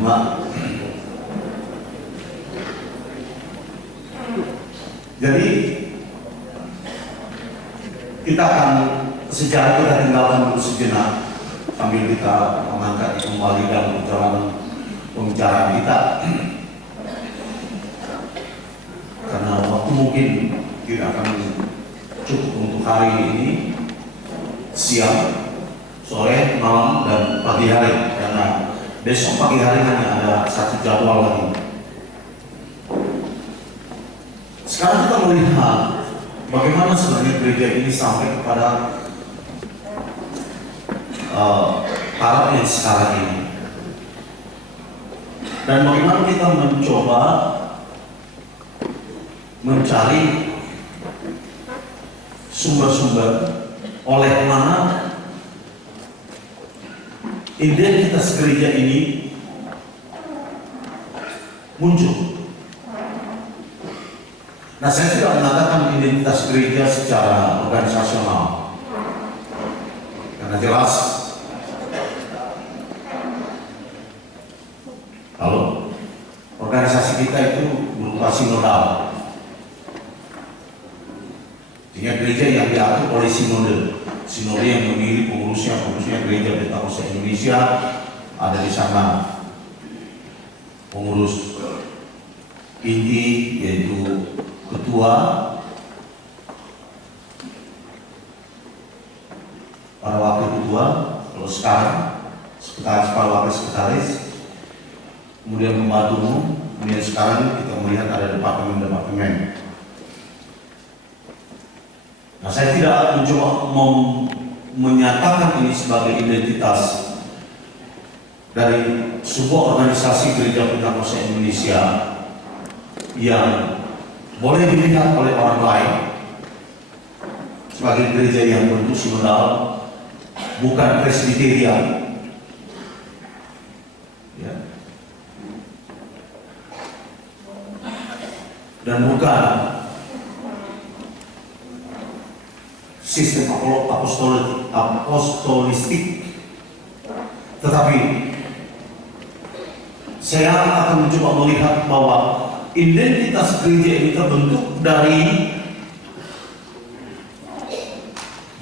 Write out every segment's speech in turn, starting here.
Cuma jadi kita akan sejarah kita tinggalkan dulu sejenak sambil kita mengangkat kembali dalam perjalanan pembicaraan kita, karena waktu mungkin tidak akan cukup untuk hari ini, siang, sore, malam, dan pagi hari, karena besok pagi hari hanya ada satu jadwal lagi. Sekarang kita melihat bagaimana sebenarnya gereja ini sampai kepada taraf yang sekarang ini, dan bagaimana kita mencoba mencari sumber-sumber oleh mana identitas gereja ini muncul. Nah, saya tidak mengatakan identitas gereja secara organisasional, karena jelas kalau organisasi kita itu berupa sinodal, artinya gereja yang diatur oleh sinode yang memilih pengurusnya gereja Pentakosta Indonesia. Ada di sana pengurus inti, yaitu ketua, para wakil ketua, kalau sekarang sekretaris, para wakil sekretaris, kemudian pembantu umum, kemudian sekarang kita melihat ada departemen-departemen. Nah, saya tidak mencoba menyatakan ini sebagai identitas dari sebuah organisasi gereja Pentakosta Indonesia yang boleh dilihat oleh orang lain sebagai gereja yang bentuk sinodal, bukan presbiterian, ya, dan bukan sistem apostolistik, tetapi saya akan mencoba melihat bahwa identitas gereja ini terbentuk dari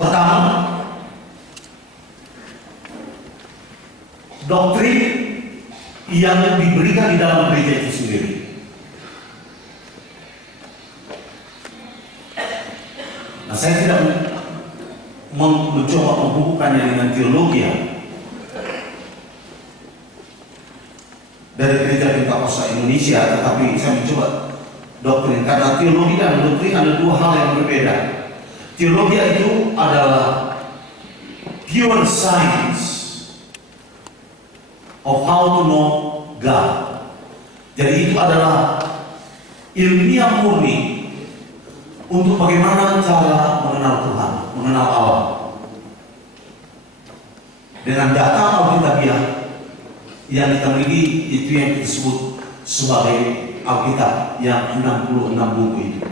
pertama, doktrin yang diberikan di dalam gereja itu sendiri. Nah, saya tidak mencoba menghubungkannya dengan teologi dari gereja Pentakosta Indonesia, tetapi saya mencoba doktrin, karena teologi dan doktrin ada dua hal yang berbeda. Teologi itu adalah pure science of how to know God. Jadi itu adalah ilmiah murni untuk bagaimana cara mengenal Tuhan, mengenal Allah, dengan data Alkitabiah yang kita miliki, itu yang disebut sebagai Alkitab yang 66 buku itu.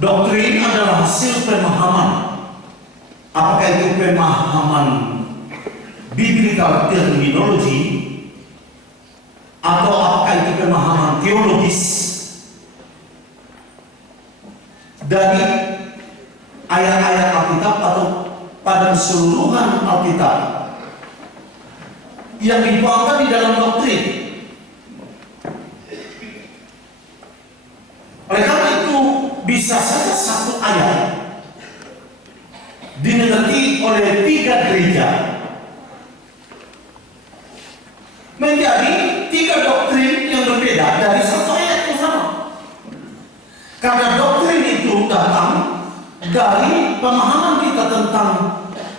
Doktrin adalah hasil pemahaman, apakah itu pemahaman biblical terminology atau apakah itu pemahaman teologis dari ayat-ayat Alkitab atau pada keseluruhan Alkitab yang dituangkan di dalam doktrin. Oleh karena itu, bisa saja satu ayat dimengerti oleh tiga gereja menjadi tiga doktrin yang berbeda dari satu ayat yang sama. Karena doktrin itu datang dari pemahaman kita tentang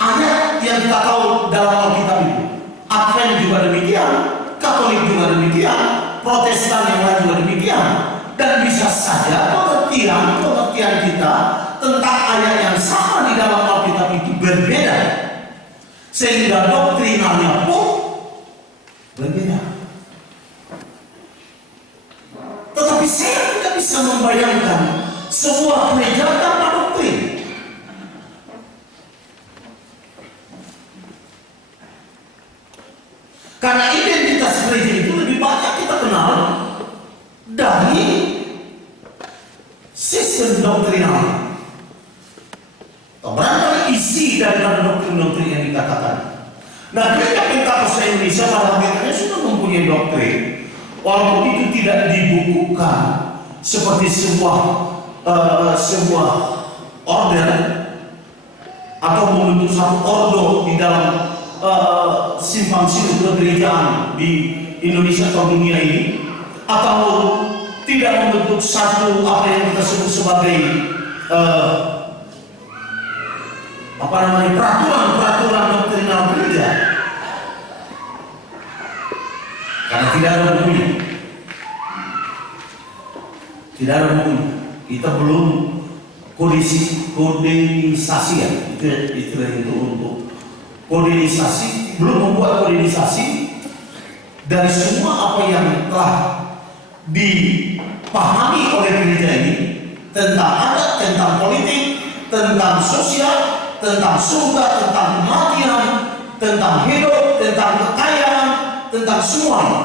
ayat yang kita tahu dalam Alkitab itu. Advent juga demikian, Katolik juga demikian, Protestan yang lain juga demikian. Dan bisa saja pengertian kita tentang ayat yang sama di dalam Alkitab itu berbeda, sehingga doktrinalnya pun berbeda. Tetapi saya tidak bisa membayangkan sebuah gereja tanpa doktrin. Karena identitas gereja itu lebih banyak kita kenal dari sistem doktrinal. Barangkali isi daripada doktrin-doktrin yang dikatakan. Nah, gereja Pentakosta Indonesia pada hakikatnya sudah mempunyai doktrin, walaupun itu tidak dibukukan seperti sebuah order atau membentuk satu ordo di dalam simpang siur kegerejaan di Indonesia atau dunia ini, atau tidak membentuk satu apa yang kita sebut sebagai peraturan doktrinal gereja, karena tidak ada bukunya. Kita belum kodenisasi ya, itu istilah itu untuk kodenisasi, belum membuat kodenisasi dari semua apa yang telah dipahami oleh gereja ini tentang adat, tentang politik, tentang sosial, tentang surga, tentang kematian, tentang hidup, tentang kekayaan, tentang semuanya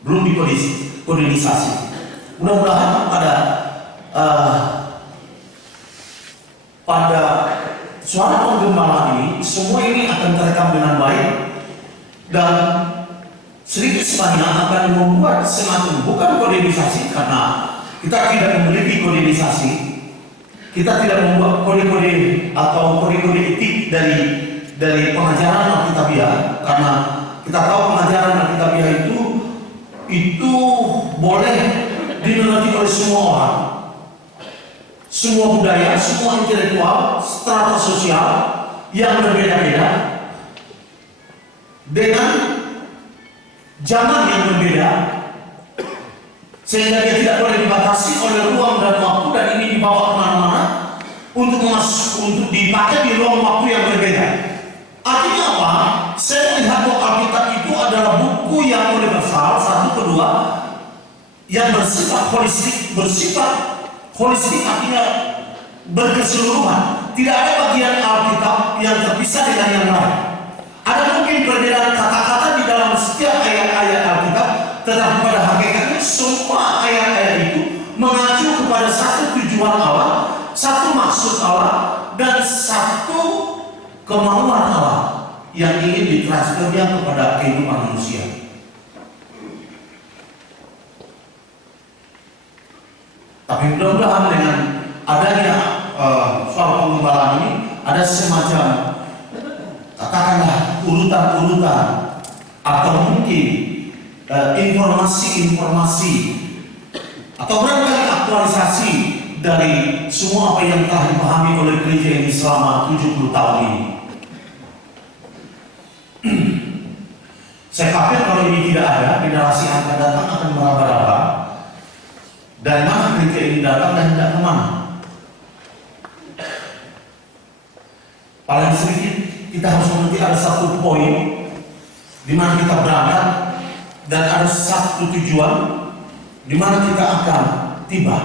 belum dikodenisasi. Mudah-mudahan pada suara penggembala ini, semua ini akan terekam dengan baik dan sedikit sebanyak akan membuat semacam bukan kodenisasi, karena kita tidak memiliki kodenisasi. Kita tidak membuat kode-kode atau kode-kode etik dari pengajaran Alkitabiah, karena kita tahu pengajaran Alkitabiah itu boleh dimengerti oleh semua orang, semua budaya, semua intelektual, strata sosial yang berbeda-beda, dengan zaman yang berbeda, sehingga dia tidak boleh dibatasi oleh ruang dan waktu, dan ini dibawa kemana-mana untuk dipakai di ruang waktu yang berbeda. Artinya apa? Saya melihat bahwa Alkitab itu adalah buku yang universal, satu, kedua, yang bersifat holistik artinya berkeseluruhan. Tidak ada bagian Alkitab yang terpisah dengan yang lain. Ada mungkin perbedaan kata-kata di dalam setiap ayat-ayat Alkitab, tetapi pada hakikatnya semua ayat-ayat itu mengacu kepada satu tujuan Allah, satu maksud Allah, dan satu kemauan Allah yang ingin ditransfernya kepada kehidupan manusia. Tapi mudah-mudahan dengan adanya soal penggembalaan ini ada semacam katakanlah urutan-urutan atau mungkin informasi-informasi atau barangkali aktualisasi dari semua apa yang telah dipahami oleh gereja ini selama 70 tahun ini. Saya khawatir kalau ini tidak ada, generasi yang akan datang akan meraba-raba dari mana gereja ini datang dan tidak kemana. Paling sedikit kita harus mengerti ada satu poin di mana kita berangkat dan ada satu tujuan di mana kita akan tiba.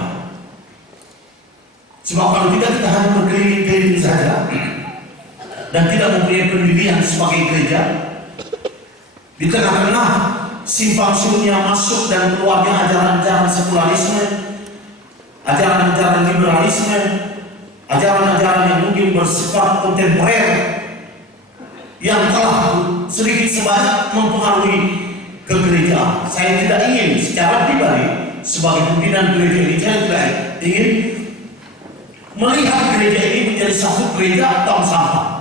Sebab kalau tidak, kita hanya berkeliling-keliling saja dan tidak mempunyai pendirian sebagai gereja. Di tengah-tengah simpang siurnya masuk dan keluarnya ajaran-ajaran sekularisme, ajaran-ajaran liberalisme, ajaran-ajaran yang mungkin bersifat kontemporer yang telah sedikit sebanyak mempengaruhi kegerejaan. Saya tidak ingin secara pribadi sebagai pimpinan gereja ini, saya tidak ingin melihat gereja ini menjadi satu gereja tong sampah.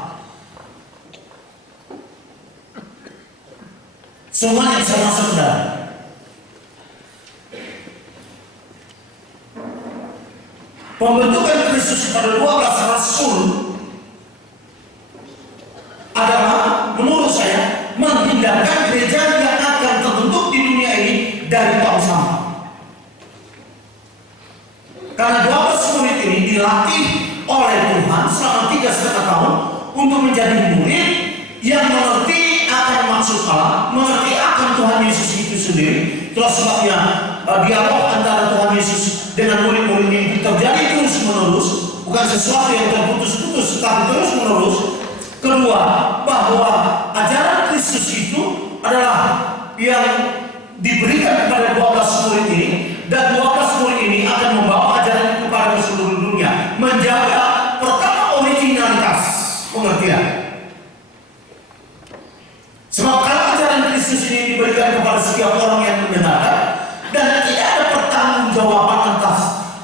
Semuanya sama saudara. Pembentukan Kristus pada 12 rasul adalah menurut saya menghindarkan gereja yang akan terbentuk di dunia ini dari tong sampah. Karena 12 murid ini dilatih oleh Tuhan selama 3,5 tahun untuk menjadi murid yang mengerti akan maksud Allah, mengerti akan Tuhan Yesus itu sendiri. Itulah sebabnya dialog antara Tuhan Yesus dengan murid-muridnya itu terjadi terus-menerus, bukan sesuatu yang terputus-putus, tetapi terus-menerus. Kedua, bahwa ajaran Kristus itu adalah yang diberikan kepada 12 murid ini, dan 12 murid ini akan membawa ajaran kepada seluruh dunia, menjaga pertama originalitas pengertian. Sebab kalau ajaran Kristus ini diberikan kepada setiap orang yang mendengarkan dan tidak ada pertanggungjawaban atas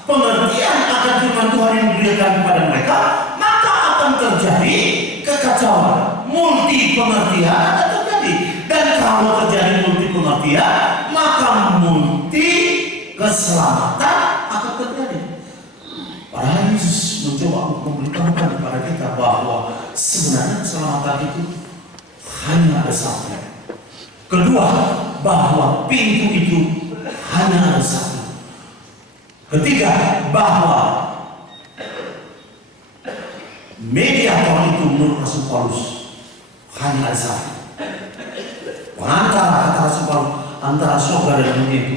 pengertian akan firman Tuhan yang diberikan kepada mereka, maka akan terjadi kekacauan, multi pengertian akan terjadi. Dan kalau terjadi multi pengertian, maka multi keselamatan akan terjadi. Para Yesus mencoba memberitahukan kepada kita bahwa sebenarnya keselamatan itu hanya ada satu. Kedua, bahwa pintu itu hanya ada satu. Ketiga, bahwa mediator itu menurut Rasul Paulus hanya ada satu. Antara kata Rasul Paulus, antara surga dan dunia itu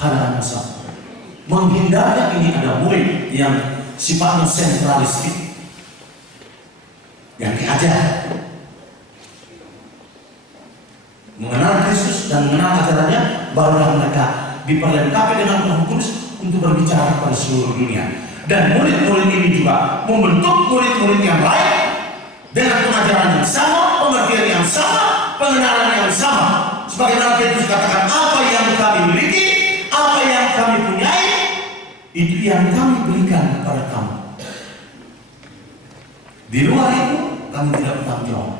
hanya ada satu. Menghindari ini ada murid yang sifatnya sentralistik, yang diajar mengenal Kristus dan mengenal ajarannya, barulah mereka diperlengkapi dengan Roh Kudus untuk berbicara kepada seluruh dunia. Dan murid-murid ini juga membentuk murid-murid yang lain dengan pengajaran yang sama, pengertian yang sama, pengenalan yang sama. Sebagaimana Petrus katakan, apa yang kami miliki, apa yang kami punyai, itu yang kami berikan kepada kamu. Di luar itu kami tidak bertanggung jawab.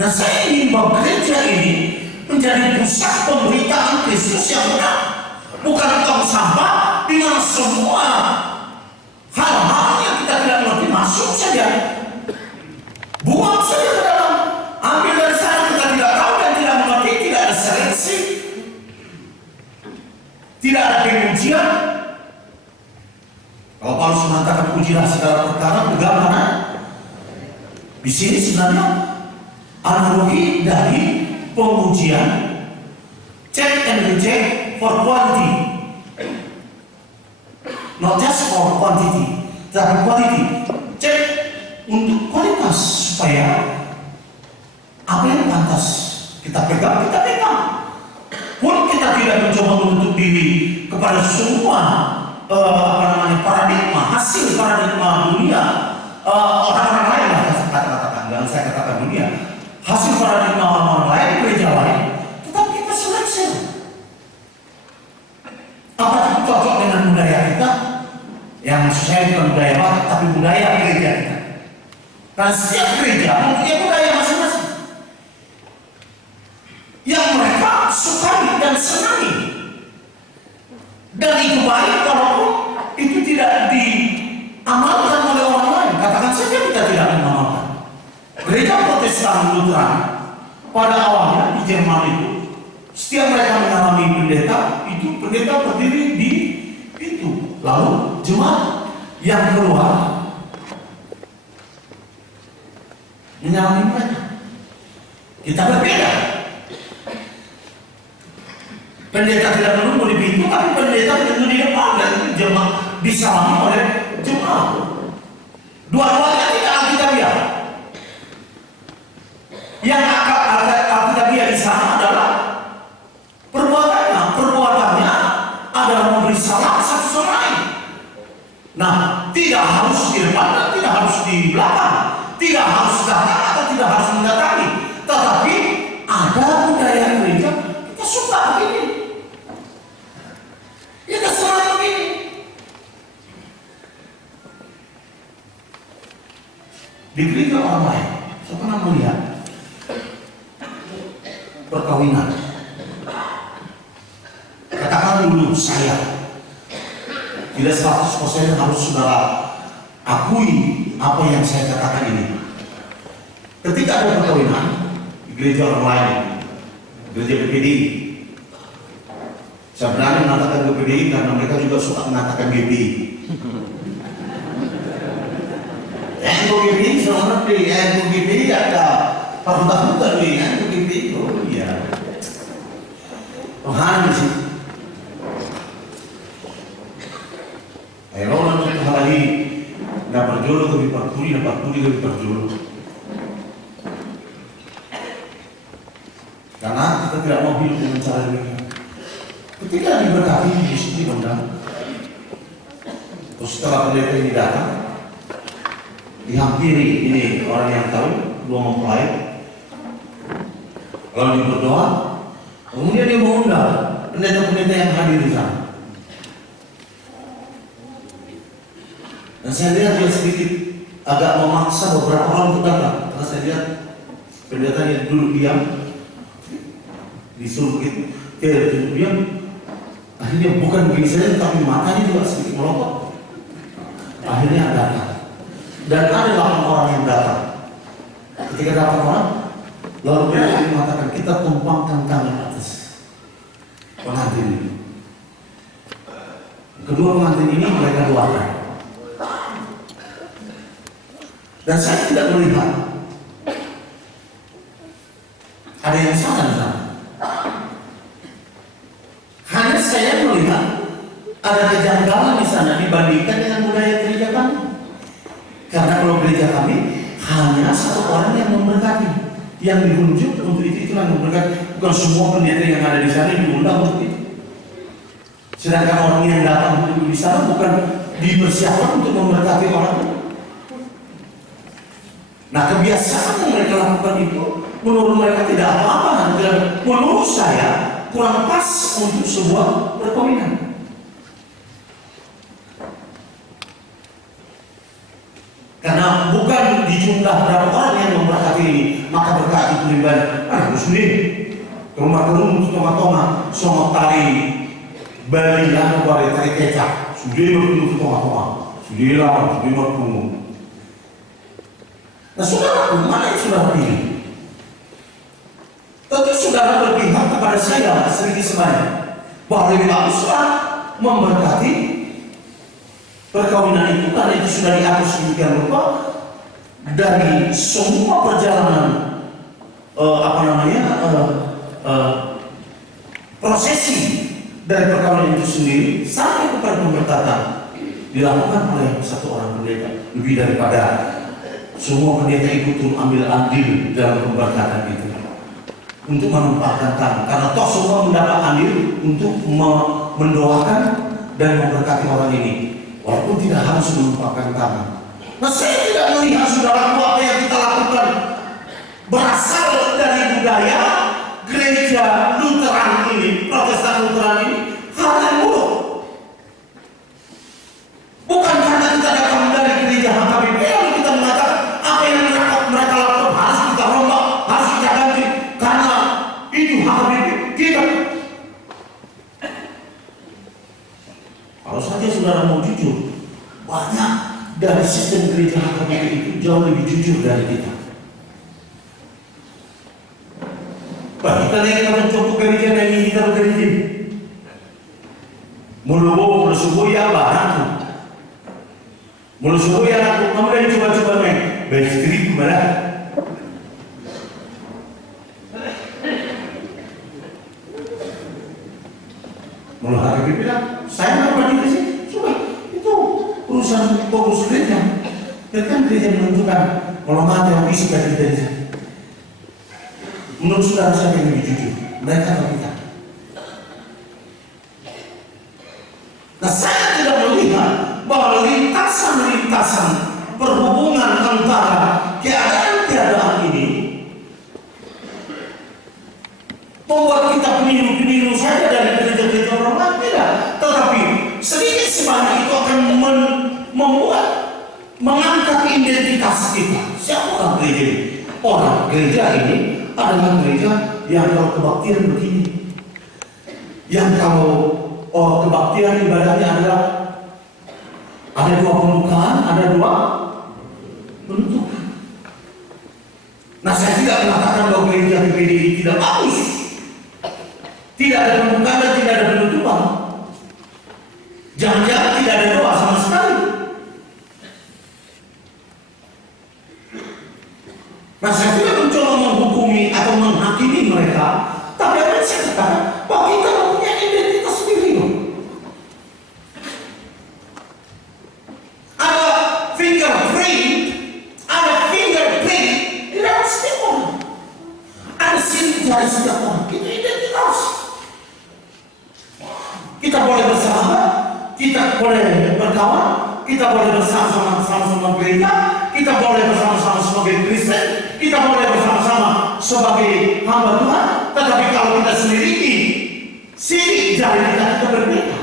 Nah, saya ingin bahwa gereja ini menjadi pusat pemberitaan Kristus yang benar, bukan tong sampah dengan semua hal-hal yang kita tidak mengerti masuk saja, buang saja ke dalam, ambil dari sana kita tidak tahu dan tidak mengerti, tidak ada seleksi, tidak ada pengujian. Kalau Paulus mengatakan ujilah segala perkara bergambaran, di sini sebenarnya analogi dari pengujian, check and recheck for quality, not just for quantity, tapi quality, cek untuk kualitas supaya apa yang pantas kita pegang, kita pegang. Pun kita tidak mencoba menutup diri kepada semua paradigma, hasil paradigma dunia, orang-orang lain lah katakan, jangan saya katakan dunia, hasil paradigma orang-orang lain, gereja lain, tetapi kita seleksi. Apakah cocok dengan budaya kita? Yang saya bukan budaya Batak, tapi budaya gereja kita. Karena setiap gereja mempunyai budaya masing-masing yang mereka sukai dan senangi. Dan itu baik walaupun itu tidak diamalkan oleh orang lain. Katakan saja kita tidak mengamalkan. Gereja Protestan Lutheran pada awalnya di Jerman itu, setiap mereka mengalami pendeta, itu pendeta berdiri di itu. Lalu jemaat yang keluar menyalami mereka. Kita berbeda. Pendeta tidak menunggu di pintu, tapi pendeta menunggu di depan dan jemaat disalami oleh jemaat. Dua-duanya tidak alkitabiah. Yang alkitabiah di sana adalah perbuatannya adalah memberi salam satu sama lain. Nah, tidak harus di depan dan tidak harus di belakang, tidak harus datang atau tidak harus mendatangi, tetapi ada budaya gereja kita suka begini, kita senang begini. Di gereja orang lain, saya pernah melihat perkawinan. Katakan dulu saya tidak 100% harus saudara akui apa yang saya katakan ini. Ketika ada perkawinan di gereja orang lain, gereja PPDI, saya berani mengatakan PPDI karena mereka juga suka mengatakan GPI. GPI sudah ngerti, GPI ada perbuatan di GPI. Oh iya, penghani sih. Kalau orang itu halagi dapat jodoh lebih pertuli, dapat tuli lebih perjodoh. Karena kita tidak mau hidup dengan cara demikian. Ketika diberkati di sini undang, terus setelah pendeta ini datang, dihampiri ini orang yang tahu, dua mempelai, lalu berdoa, kemudian dia mengundang pendeta-pendeta yang hadir di sana. Dan saya lihat dia sedikit agak memaksa beberapa orang untuk datang, karena saya lihat pendeta yang dulu diam, disuruh gitu, dia duduk diam. Akhirnya bukan begini saja, tapi matanya juga sedikit melotot. Akhirnya datang, dan ada 8 orang yang datang. Ketika 8 orang, lalu pendeta mengatakan kita tumpangkan tangan atas pengantin ini. Kedua pengantin ini mereka doakan. Dan saya tidak melihat ada yang salah di sana. Hanya saya melihat ada kejanggalan di sana dibandingkan dengan budaya gereja kami. Karena kalau gereja kami hanya satu orang yang memberkati, yang diunjuk untuk itulah memberkati. Bukan semua pendeta yang ada di sana diundang untuk itu. Sedangkan orang yang datang untuk di sana bukan dipersiapkan untuk memberkati orang itu. Nah, kebiasaan yang mereka lakukan itu menurut mereka tidak apa-apa, dan menurut saya kurang pas untuk sebuah perkawinan. Karena bukan di jumlah berapa orang yang memberkati ini, maka berkat itu dibanding sendiri ke rumah kerung toma-toma sama tali Bali lah kepada tali kecap sudah bertemu toma-toma sudah bertemu. Nah, saudara, mana yang saudara pilih? Tentu saudara berpihak kepada saya sedikit sebanyak bahwa lebih baguslah memberkati perkawinan itu, karena itu sudah diatur sedemikian rupa dari semua perjalanan prosesi dari perkawinan itu sendiri sampai kepada pemberkatan dilakukan oleh satu orang pendeta. Lebih daripada semua pendeta ikut ambil andil dalam pemberkatan itu untuk menempatkan tangan, karena toh semua mendapat andil untuk mendoakan dan memberkati orang ini, walaupun tidak harus menempatkan tangan. Nah, saya tidak melihat saudara apa yang kita lakukan berasal dari budaya gereja Lutheran ini, Protestan Lutheran ini, hal yang buruk. Bukan karena kita datang dari gereja HKBP lalu kita mengatakan apa yang mereka lakukan harus kita rombak, harus kita ganti karena itu HKBP. Tidak. Kalau saja saudara mau jujur, banyak dari sistem gereja HKBP itu jauh lebih jujur dari kita. Kita lihat mencoba gereja dan ingin kita bekerja. Mulu subuh ya barang. Mulu subuh ya aku kemudian coba-coba main bestri kemana? Mulu HKBP bilang saya melakukan itu sih. Coba itu urusan fokus gereja. Dan kan gereja menentukan kalau mati yang isi dari gereja. Menurut saudara saya yang lebih jujur, mereka atau kita? Nah, saya tidak melihat bahwa lintasan-lintasan perhubungan antara keadaan-keadaan ini membuat kita peniru-peniru saja dari gereja-gereja orang lain, tidak. Tetapi sedikit sebanyak itu akan membuat mengangkat identitas kita. Siapakah gereja ini? Orang gereja ini adalah gereja yang kalau kebaktian begini, yang kalau kebaktian ibadahnya adalah ada 2 pembukaan, ada 2 penutupan. Nah, saya tidak mengatakan bahwa gereja PPD ini tidak bagus, tidak ada pembukaan dan tidak ada penutupan, jangan-jangan tidak ada doa sama sekali. Nah, saya tidak mencoba menghukumi atau menghakimi mereka, tapi apa yang saya katakan bahwa kita mempunyai identitas sendiri. Ada fingerprint di dalam setiap orang. Ada dari setiap orang. Itu identitas. Kita boleh bersahabat, kita boleh berkawan, kita boleh bersama-sama gereja, kita boleh bersama-sama sebagai Kristen, kita boleh bersama-sama sebagai hamba Tuhan. Tetapi kalau kita selidiki sidik jari kita berbeda.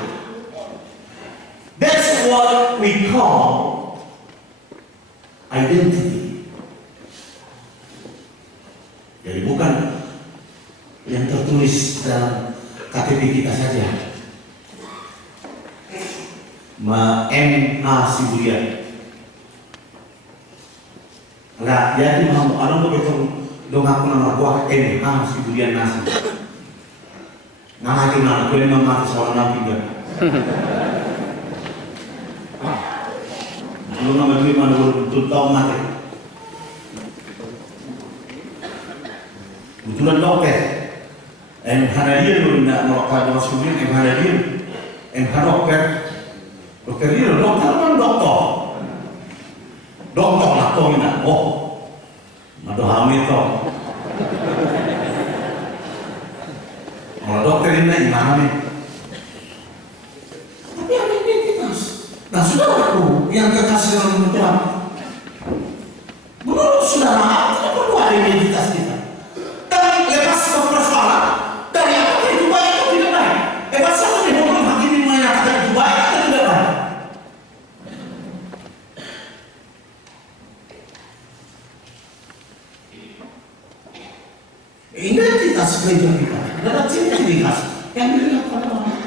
That's what we call identity. Jadi bukan yang tertulis dalam KTP kita saja. M.A. Sibulian. Lah, jadi mau ano ko itong dong ako na magwa M.A. Sibulian nasi. Nangakin na ko yung mga sa natin gan. Ano na magwi man tutong mati. Betulan dokter. M. Hanadir na melakukan masukin M. Hanadir. M. Dokter. Dokter ini dokter kan dokter. Dokter lah kau ini. Oh, madu hamil tu. Kalau dokter ini gimana nih? Tapi ada identitas. Nah, saudaraku yang kekasih dalam Tuhan, menurut saudara, tidak perlu ada identitas kita. Dan lepas ke persoalan dari apa itu baik atau tidak baik. Lepas satu di mobil hakim ini menyatakan itu baik atau tidak baik. Identitas gereja kita adalah ciri khas yang dilihat pada orang.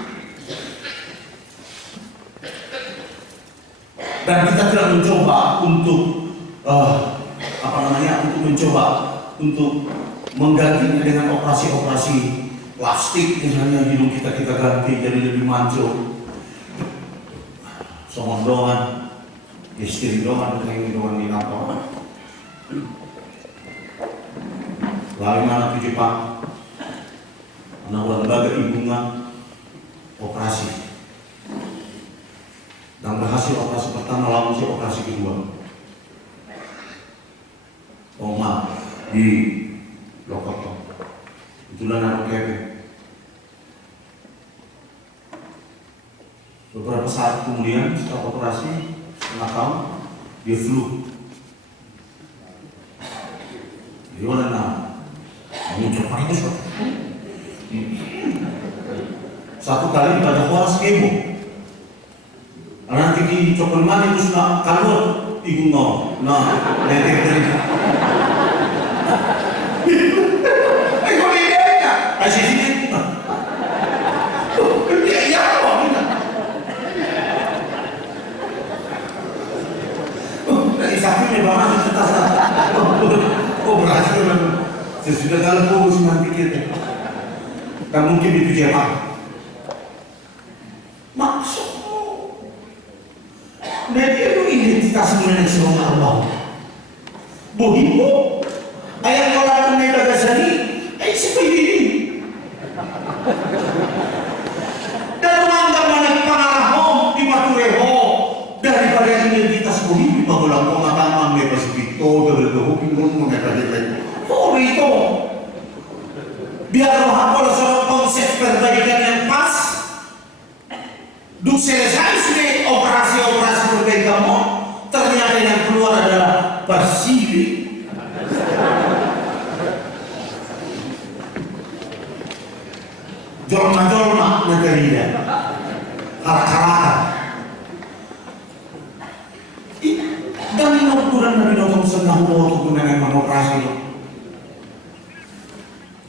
Dan kita tidak mencoba untuk untuk menggantinya dengan operasi-operasi plastik, misalnya hidung kita ganti jadi lebih mancung. Somondongan, istri dongan, dengan di kantor. Lalu mana tujuh Pak? Anak lembaga ibungan operasi. Dan berhasil operasi pertama, lalu si operasi kedua. Oma di Lokoto. Itulah anak Kevin. Beberapa saat kemudian setelah operasi, setengah tahun, dia flu. Dia mana? Muncul panas kok. Satu kali pada kuas kemo. Nanti di cokol mani terus nak kalor ibu no, nah nanti teri. Eko dia ya, asyik sini. Dia ya apa ini? Dari sapi memang kita berhasil. Sesudah dalam fokus nanti kita, tak mungkin itu jemaah. Maksudmu, dari itu identitas mengenai semua Allah. Bohimu, ayat kalau mengenai bagasani, seperti ini. Dan menganggap mana pangarahom di Matureho daripada identitas bohimu, bagulang pengataman bebas itu dari kehukum mengenai oh itu biar menghapus soal konsep perbaikan yang pas duk selesai sudah operasi-operasi perbaikanmu ternyata yang keluar adalah persili jolma-jolma negerinya karak-karakan dan kurang dari nonton senang waktu kunangan mengoperasi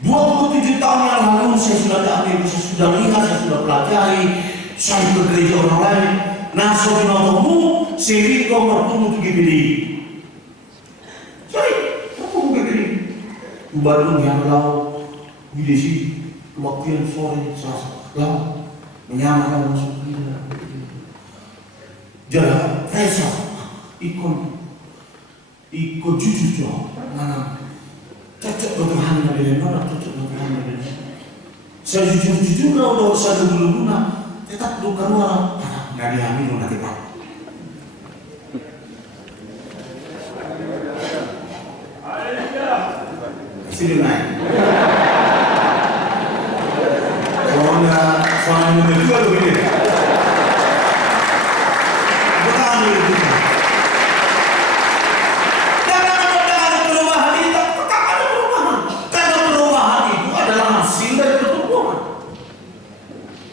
27 tahun yang lalu saya sudah ambil, saya sudah lihat, saya sudah pelajari, saya ke gereja orang lain. Nah, sobi notomu, seri kau bertemu tuh gini. Sorry, aku gini. Bandung yang lau, di sini, waktu yang sore, selasa, lau, menyamakan masuk gila. Jalan, resa, ikut jujur mana? Cocok bertahan dari mana? Cocok bertahan dari mana? Saya jujur kalau saya dulu guna, tetap luka luar. Nggak diambil nanti Pak. Sini naik. Kamu berdua loh ini. Bukan itu. Jangan ada perubahan itu, tetap ada perubahan. Karena perubahan itu adalah hasil dari pertumbuhan.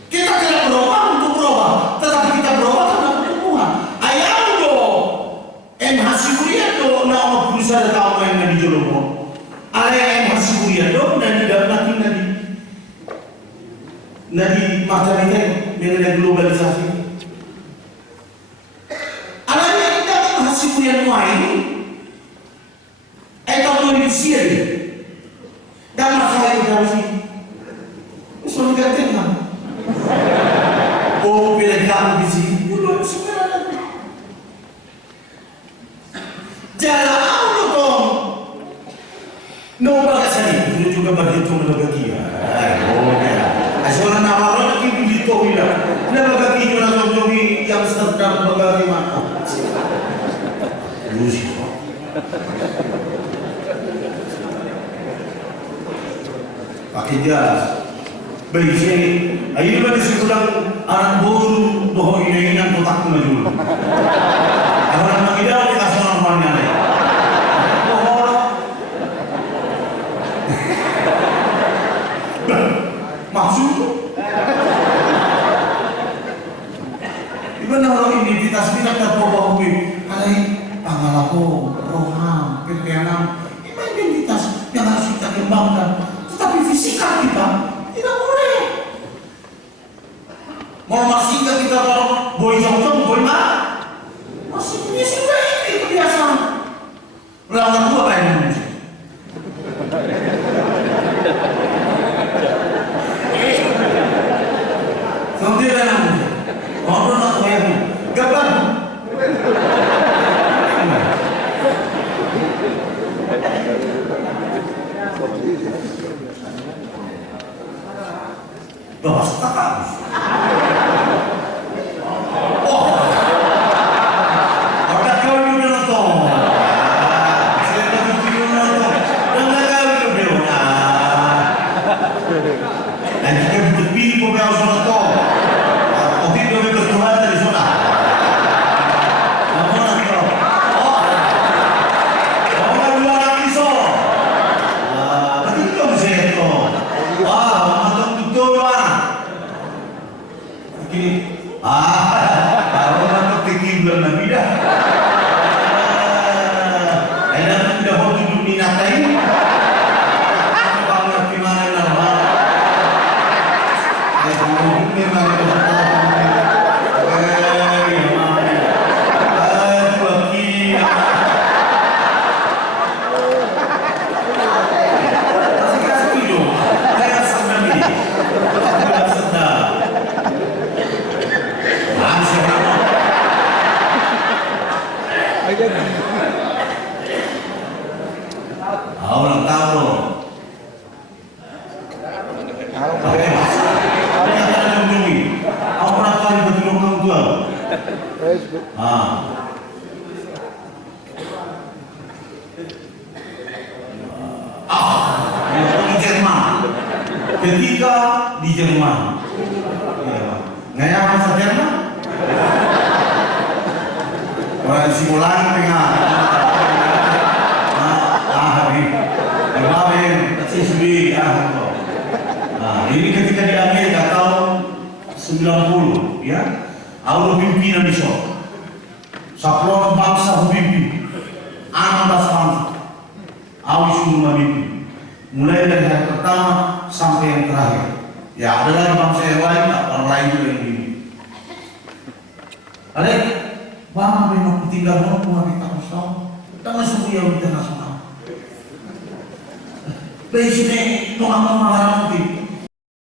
Kita tidak berubah untuk berubah, tetapi kita berubah karena pertumbuhan. Ayam do, hasilnya do, nama perusahaan kamu yang nadi jolomo. Ayam hasilnya do, nadi dapat nadi materi mengenai globalisasi. Alanya kita hasil yang lain, kalau Indonesia dan masalah itu harus sudah gantian. Oh, pilihan di sini, belum sebenarnya. Jalan auto dong. Nomor kesini, itu juga berhitung lagi ya. Asal nama orang itu ditohila, nama kaki orang jogi yang sedang bagaimana? Lusi. Pakai jas, bersih. Ayo kita disuruh orang baru doa ini yang kotak maju. Orang mengira kita senang banyak. Maksud Iban orang identitas kita terbawa hui alai pangalapo, roham, perkeanam Iban identitas yang harus kita kembangkan. Tetapi fisikal kita tidak boleh. Mau masih kita kalau boy jong-jong, boy mah masih punya sudah itu biasa. Ulangan dua kayak ini. Nanti dalam orang nak bayar gaban. Bawa setakat. Oh, orang kau juga nonton. Saya tak begitu nonton. Dan kau juga nonton. Dan kita bertepi kau yang nonton. Orang tahu. Di Jerman. Ketika di Jerman, ngaya bahasa Jerman, orang simulan pengen. Ini ketika di Amerika tahun 90 ya, awal pimpinan di sana, saklon bangsa pimpin, 16 bangsa, awal semua pimpin, mulai dari hari pertama sampai yang terakhir. Ya ada lagi bangsa yang lain, orang lain juga yang ini. Ada, bang memang tinggal orang kita Muslim, kita masuk yang internasional. Dari sini, tuhan mengarang mungkin.